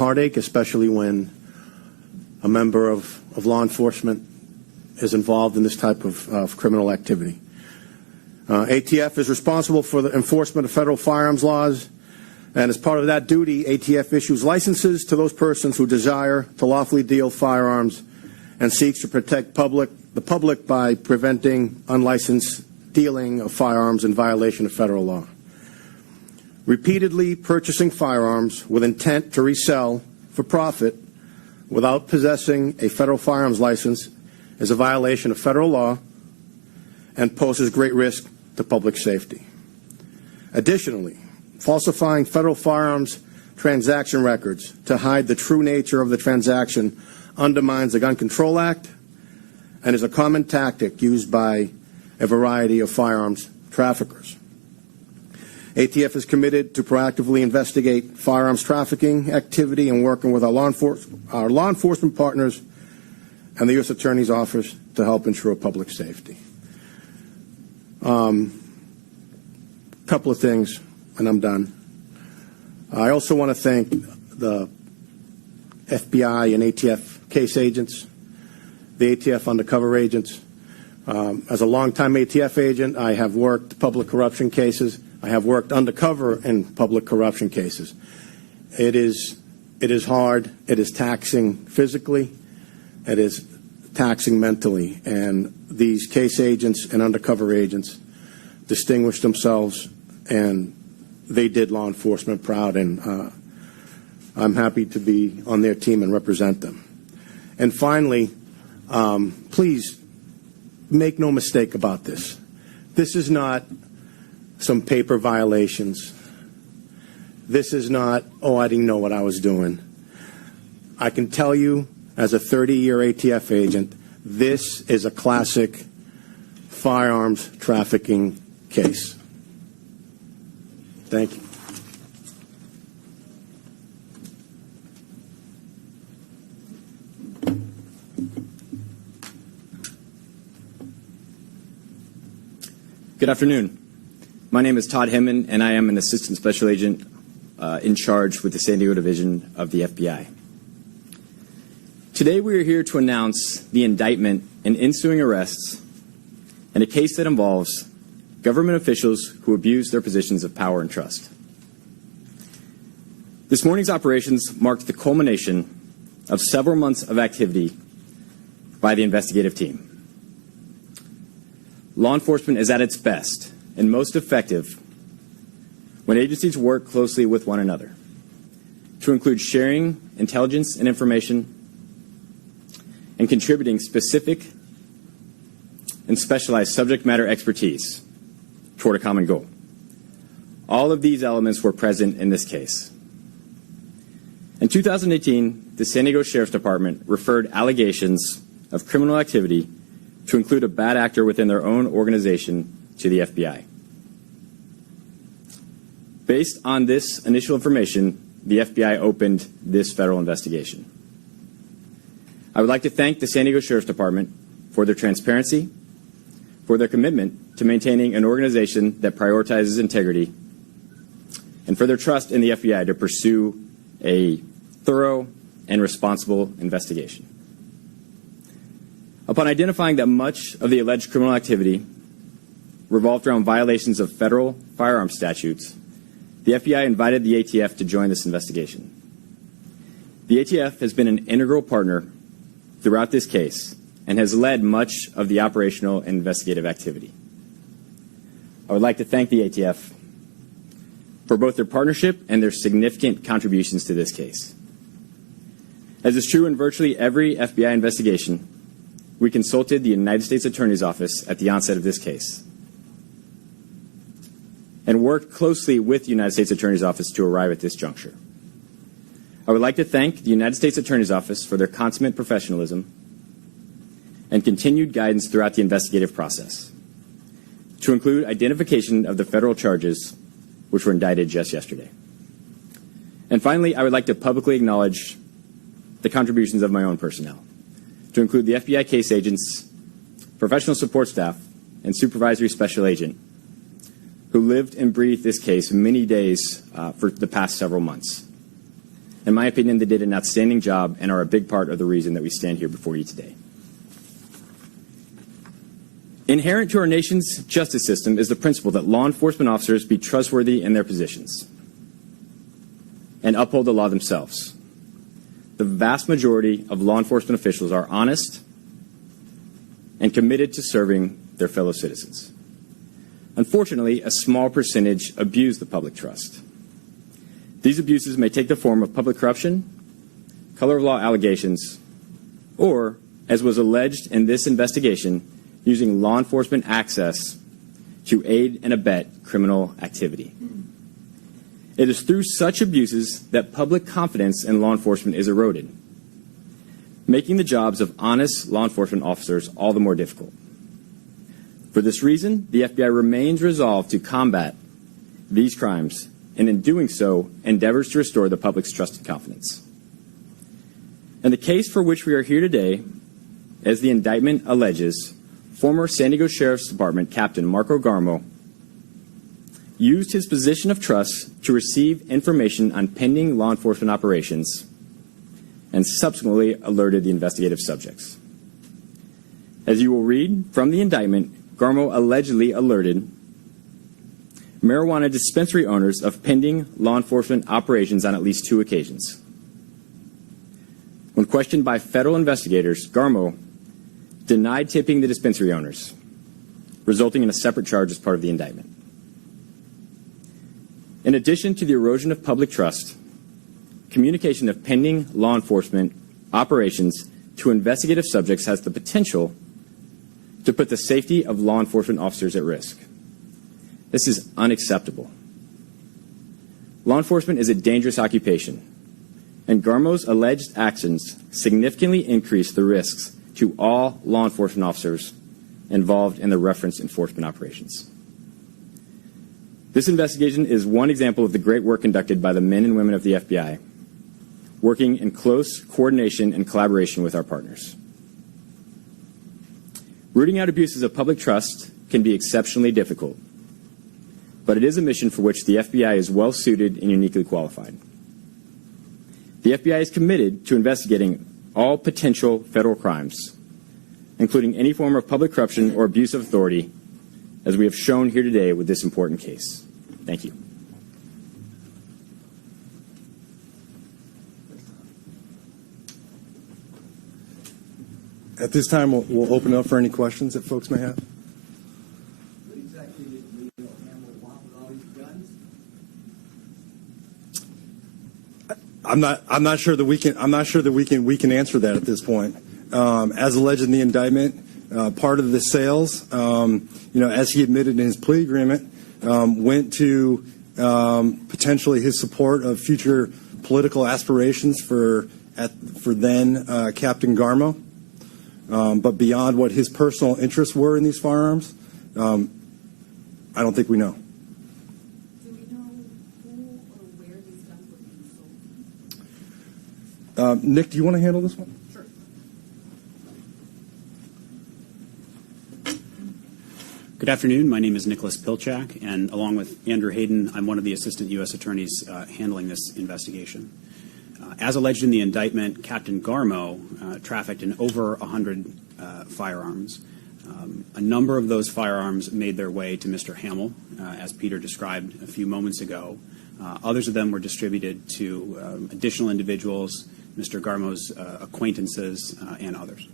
heartache, especially when a member of law enforcement is involved in this type of criminal activity. ATF is responsible for the enforcement of federal firearms laws, and as part of that duty, ATF issues licenses to those persons who desire to lawfully deal firearms and seeks to protect the public by preventing unlicensed dealing of firearms in violation of federal law. Repeatedly purchasing firearms with intent to resell for profit without possessing a federal firearms license is a violation of federal law and poses great risk to public safety. Additionally, falsifying federal firearms transaction records to hide the true nature of the transaction undermines the Gun Control Act and is a common tactic used by a variety of firearms traffickers. ATF is committed to proactively investigate firearms trafficking activity and working with our law enforcement partners and the U.S. Attorney's Office to help ensure public safety. Couple of things, and I'm done. I also want to thank the FBI and ATF case agents, the ATF undercover agents. As a longtime ATF agent, I have worked public corruption cases. I have worked undercover in public corruption cases. It is hard. It is taxing physically. It is taxing mentally. And these case agents and undercover agents distinguished themselves, and they did law enforcement proud. And I'm happy to be on their team and represent them. And finally, please make no mistake about this. This is not some paper violations. This is not, oh, I didn't know what I was doing. I can tell you, as a 30-year ATF agent, this is a classic firearms trafficking case. Thank you. Good afternoon. My name is Todd Hemman, and I am an Assistant Special Agent in charge with the San Diego Division of the FBI. Today we are here to announce the indictment and ensuing arrests in a case that involves government officials who abuse their positions of power and trust. This morning's operations marked the culmination of several months of activity by the investigative team. Law enforcement is at its best and most effective when agencies work closely with one another, to include sharing intelligence and information and contributing specific and specialized subject matter expertise toward a common goal. All of these elements were present in this case. In 2018, the San Diego Sheriff's Department referred allegations of criminal activity to include a bad actor within their own organization to the FBI. Based on this initial information, the FBI opened this federal investigation. I would like to thank the San Diego Sheriff's Department for their transparency, for their commitment to maintaining an organization that prioritizes integrity, and for their trust in the FBI to pursue a thorough and responsible investigation. Upon identifying that much of the alleged criminal activity revolved around violations of federal firearms statutes, the FBI invited the ATF to join this investigation. The ATF has been an integral partner throughout this case and has led much of the operational and investigative activity. I would like to thank the ATF for both their partnership and their significant contributions to this case. As is true in virtually every FBI investigation, we consulted the United States Attorney's Office at the onset of this case and worked closely with the United States Attorney's Office to arrive at this juncture. I would like to thank the United States Attorney's Office for their consummate professionalism and continued guidance throughout the investigative process, to include identification of the federal charges which were indicted just yesterday. And finally, I would like to publicly acknowledge the contributions of my own personnel, to include the FBI case agents, professional support staff, and supervisory special agent, who lived and breathed this case many days for the past several months. In my opinion, they did an outstanding job and are a big part of the reason that we stand here before you today. Inherent to our nation's justice system is the principle that law enforcement officers be trustworthy in their positions and uphold the law themselves. The vast majority of law enforcement officials are honest and committed to serving their fellow citizens. Unfortunately, a small percentage abuse the public trust. These abuses may take the form of public corruption, color of law allegations, or, as was alleged in this investigation, using law enforcement access to aid and abet criminal activity. It is through such abuses that public confidence in law enforcement is eroded, making the jobs of honest law enforcement officers all the more difficult. For this reason, the FBI remains resolved to combat these crimes, and in doing so, endeavors to restore the public's trust and confidence. In the case for which we are here today, as the indictment alleges, former San Diego Sheriff's Department Captain Marco Garmo used his position of trust to receive information on pending law enforcement operations and subsequently alerted the investigative subjects. As you will read from the indictment, Garmo allegedly alerted marijuana dispensary owners of pending law enforcement operations on at least 2 occasions. When questioned by federal investigators, Garmo denied tipping the dispensary owners, resulting in a separate charge as part of the indictment. In addition to the erosion of public trust, communication of pending law enforcement operations to investigative subjects has the potential to put the safety of law enforcement officers at risk. This is unacceptable. Law enforcement is a dangerous occupation, and Garmo's alleged actions significantly increase the risks to all law enforcement officers involved in the referenced enforcement operations. This investigation is one example of the great work conducted by the men and women of the FBI, working in close coordination and collaboration with our partners. Rooting out abuses of public trust can be exceptionally difficult, but it is a mission for which the FBI is well suited and uniquely qualified. The FBI is committed to investigating all potential federal crimes, including any form of public corruption or abuse of authority, as we have shown here today with this important case. Thank you. At this time, we'll open it up for any questions that folks may have. What exactly did Leo Hamill want with all these guns? I'm not sure that we can answer that at this point. As alleged in the indictment, part of the sales, as he admitted in his plea agreement, went to potentially his support of future political aspirations for then Captain Garmo. But beyond what his personal interests were in these firearms, I don't think we know. Do we know who or where these guns were being sold? Nick, do you want to handle this one? Sure. Good afternoon. My name is Nicholas Pilchak, and along with Andrew Hayden, I'm one of the assistant U.S. attorneys handling this investigation. As alleged in the indictment, Captain Garmo trafficked in over 100 firearms. A number of those firearms made their way to Mr. Hamill, as Peter described a few moments ago. Others of them were distributed to additional individuals, Mr. Garmo's acquaintances, and others.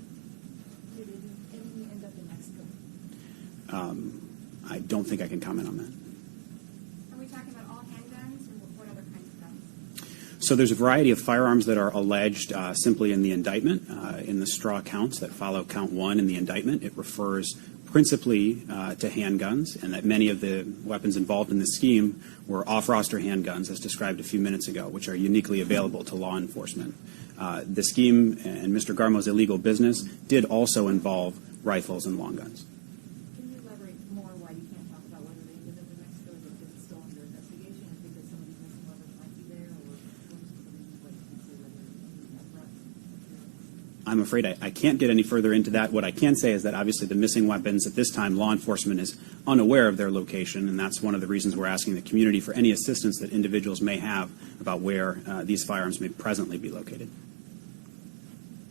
Did any end up in Mexico? I don't think I can comment on that. Are we talking about all handguns or what other kinds of guns? So there's a variety of firearms that are alleged simply in the indictment. In the straw counts that follow count 1 in the indictment, it refers principally to handguns, and that many of the weapons involved in the scheme were off-roster handguns, as described a few minutes ago, which are uniquely available to law enforcement. The scheme and Mr. Garmo's illegal business did also involve rifles and long guns. Can you elaborate more why you can't talk about whether they ended up in Mexico? Is it because it's still under investigation and because some of these missing weapons might be there, or what is the reason why you can't say whether any of that brought material? I'm afraid I can't get any further into that. What I can say is that obviously the missing weapons at this time, law enforcement is unaware of their location, and that's one of the reasons we're asking the community for any assistance that individuals may have about where these firearms may presently be located.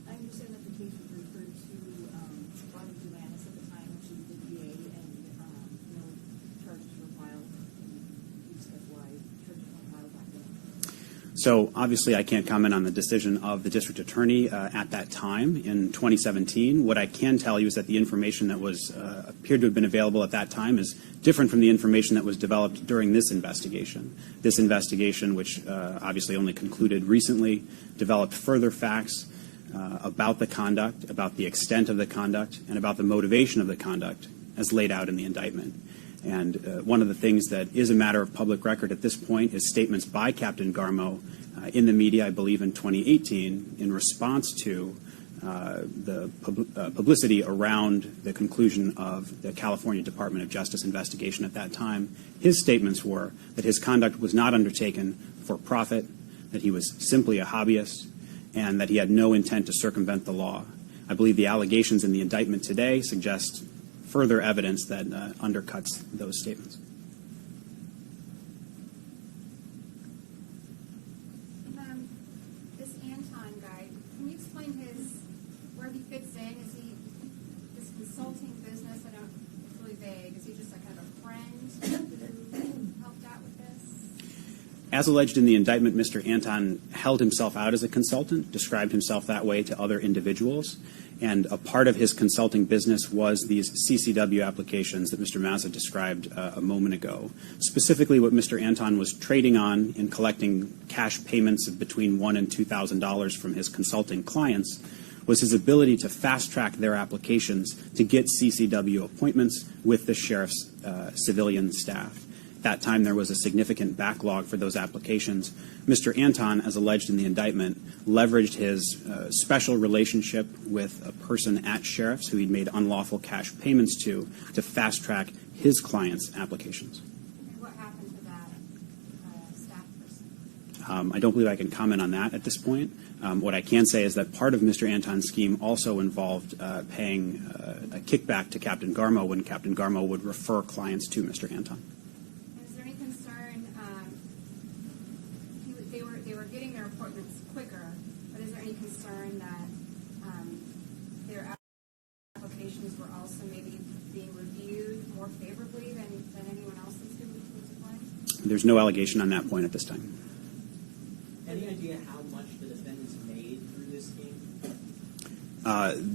I understand that the case was referred to Robert Dumanis at the time, to the DA, and no charges were filed. And you said why charges weren't filed back then. So obviously I can't comment on the decision of the district attorney at that time in 2017. What I can tell you is that the information that was appeared to have been available at that time is different from the information that was developed during this investigation. This investigation, which obviously only concluded recently, developed further facts about the conduct, about the extent of the conduct, and about the motivation of the conduct as laid out in the indictment. And one of the things that is a matter of public record at this point is statements by Captain Garmo in the media, I believe in 2018, in response to the publicity around the conclusion of the California Department of Justice investigation at that time. His statements were that his conduct was not undertaken for profit, that he was simply a hobbyist, and that he had no intent to circumvent the law. I believe the allegations in the indictment today suggest further evidence that undercuts those statements. This Anton guy, can you explain where he fits in? Is he this consulting business? It's really vague. Is he just like kind of a friend who helped out with this? As alleged in the indictment, Mr. Anton held himself out as a consultant, described himself that way to other individuals. And a part of his consulting business was these CCW applications that Mr. Mazza described a moment ago. Specifically, what Mr. Anton was trading on in collecting cash payments of between $1,000 and $2,000 from his consulting clients was his ability to fast-track their applications to get CCW appointments with the sheriff's civilian staff. That time there was a significant backlog for those applications. Mr. Anton, as alleged in the indictment, leveraged his special relationship with a person at sheriff's who he'd made unlawful cash payments to fast-track his clients' applications. And what happened to that staff person? I don't believe I can comment on that at this point. What I can say is that part of Mr. Anton's scheme also involved paying a kickback to Captain Garmo when Captain Garmo would refer clients to Mr. Anton. Is there any concern? They were getting their appointments quicker, but is there any concern that their applications were also maybe being reviewed more favorably than anyone else's who was applying? There's no allegation on that point at this time. Any idea how much the defendants made through this scheme?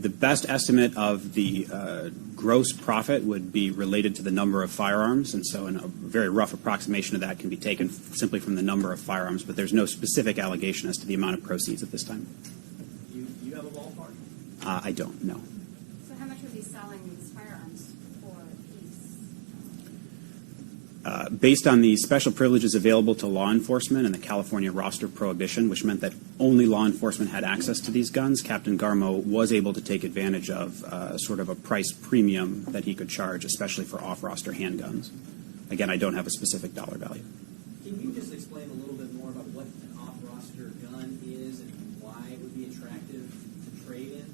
The best estimate of the gross profit would be related to the number of firearms, and so a very rough approximation of that can be taken simply from the number of firearms, but there's no specific allegation as to the amount of proceeds at this time. You have a ballpark? I don't know. So how much was he selling these firearms for a piece? Based on the special privileges available to law enforcement and the California roster prohibition, which meant that only law enforcement had access to these guns, Captain Garmo was able to take advantage of sort of a price premium that he could charge, especially for off-roster handguns. Again, I don't have a specific dollar value. Can you just explain a little bit more about what an off-roster gun is and why it would be attractive to trade in?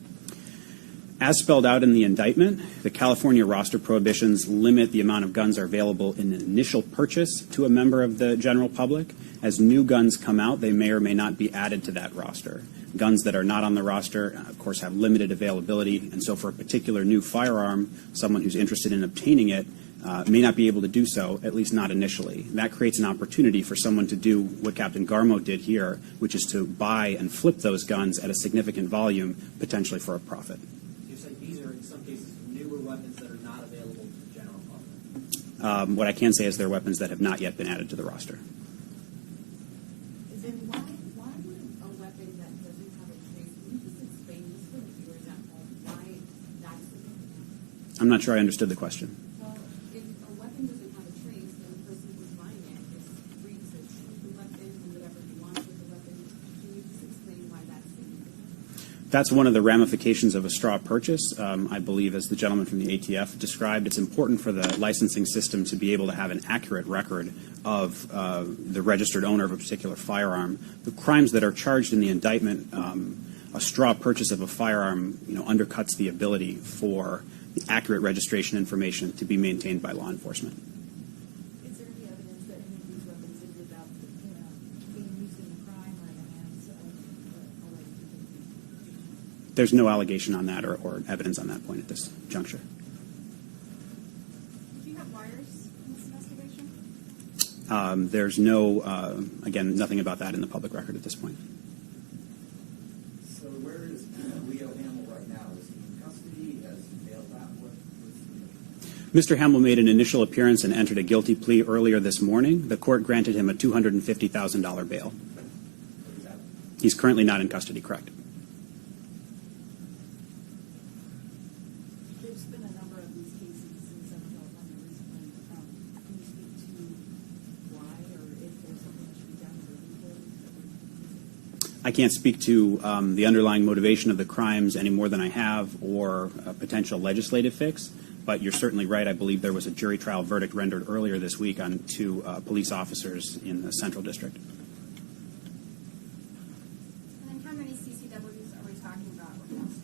As spelled out in the indictment, the California roster prohibitions limit the amount of guns are available in an initial purchase to a member of the general public. As new guns come out, they may or may not be added to that roster. Guns that are not on the roster, of course, have limited availability, and so for a particular new firearm, someone who's interested in obtaining it may not be able to do so, at least not initially. And that creates an opportunity for someone to do what Captain Garmo did here, which is to buy and flip those guns at a significant volume, potentially for a profit. You're saying these are, in some cases, newer weapons that are not available to the general public? What I can say is they're weapons that have not yet been added to the roster. And why would a weapon that doesn't have a trace, can you just explain this for the viewers at home, why that's significant? I'm not sure I understood the question. Well, if a weapon doesn't have a trace, then the person who's buying it is free to shoot the weapon, do whatever he wants with the weapon. Can you just explain why that's significant? That's one of the ramifications of a straw purchase. I believe, as the gentleman from the ATF described, it's important for the licensing system to be able to have an accurate record of the registered owner of a particular firearm. The crimes that are charged in the indictment a straw purchase of a firearm, undercuts the ability for the accurate registration information to be maintained by law enforcement. Is there any evidence that any of these weapons ended up, being used in a crime or in the hands of alleged victims? There's no allegation on that or evidence on that point at this juncture. Do you have wires in this investigation? There's no, again, nothing about that in the public record at this point. So where is Leo Hamill right now? Is he in custody? Has he bailed out? Mr. Hamill made an initial appearance and entered a guilty plea earlier this morning. The court granted him a $250,000 bail. He's currently not in custody, correct? There's been a number of these cases in Southern California recently. Can you speak to why or if there's something that should be done for I can't speak to the underlying motivation of the crimes any more than I have or a potential legislative fix, but you're certainly right. I believe there was a jury trial verdict rendered earlier this week on two police officers in the Central District. And then how many CCWs are we talking about with this?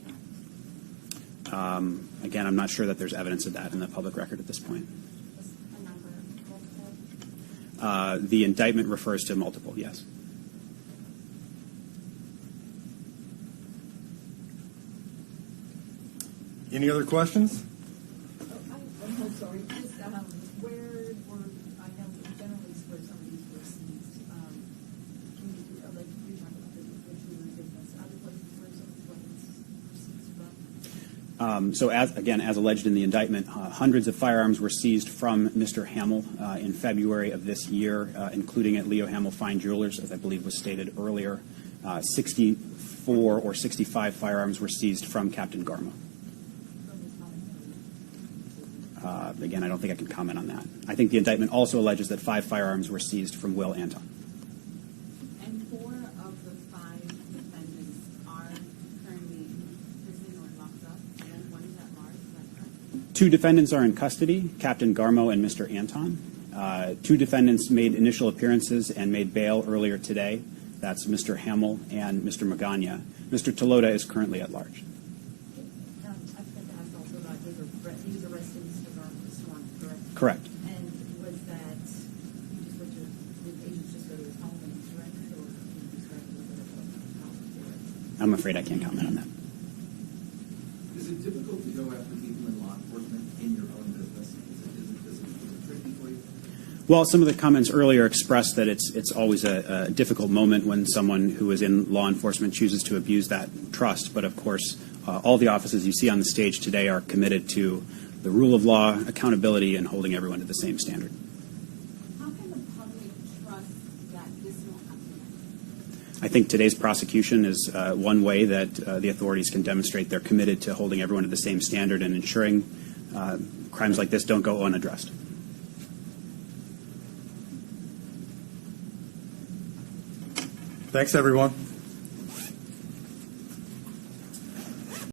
Again, I'm not sure that there's evidence of that in the public record at this point. Just a number, multiple? The indictment refers to multiple, yes. Any other questions? I'm sorry, just where were, I know generally where some of these were seized, can you, like, you're talking about the jewelry business, other places where some of these weapons were seized from? So, as alleged in the indictment, hundreds of firearms were seized from Mr. Hamill in February of this year, including at Leo Hamill Fine Jewelers, as I believe was stated earlier. 64 or 65 firearms were seized from Captain Garmo. Again, I don't think I can comment on that. I think the indictment also alleges that 5 firearms were seized from Will Anton. And 4 of the 5 defendants are currently in prison or locked up, and one is at large. Is that correct? 2 defendants are in custody, Captain Garmo and Mr. Anton. 2 defendants made initial appearances and made bail earlier today. That's Mr. Hamill and Mr. Magana. Mr. Toloda is currently at large. I forgot to ask also about he was arrested Mr. Garmo this morning, correct? Correct. And was that, you just went to, the agents just go to his home and he surrendered, or he just ran to the house? I'm afraid I can't comment on that. Is it difficult to go after people in law enforcement in your own business? Is it tricky for you? Well, some of the comments earlier expressed that it's always a difficult moment when someone who is in law enforcement chooses to abuse that trust. But of course, all the offices you see on the stage today are committed to the rule of law, accountability, and holding everyone to the same standard. How can the public trust that this will happen? I think today's prosecution is one way that the authorities can demonstrate they're committed to holding everyone to the same standard and ensuring crimes like this don't go unaddressed. Thanks, everyone.